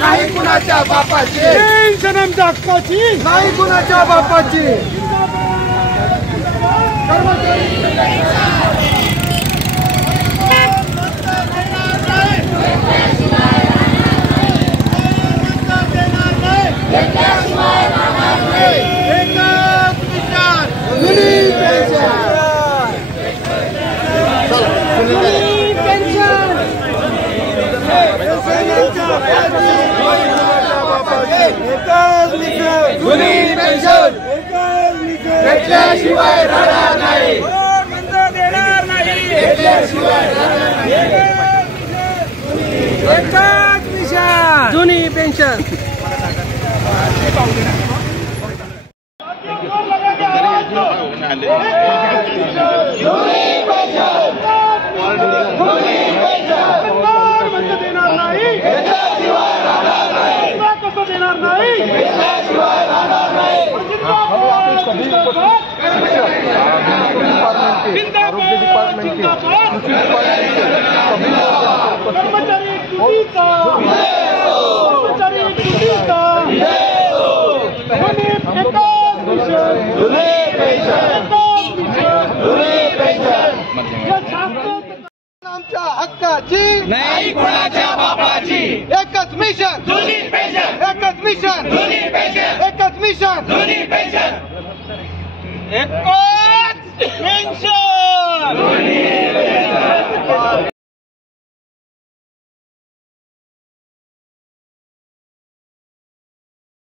नाही कुणाच्या बापाची, पेन्शनच्या हक्काची नाही कुणाच्या बापाची। शिवाय राहणार नाही, देणार नाही, जुनी पेन्शन। आरोग्य डिपार्टमेंट के कर्मचारी आमच्या हक्काची नाही कोणाच्या बापाची।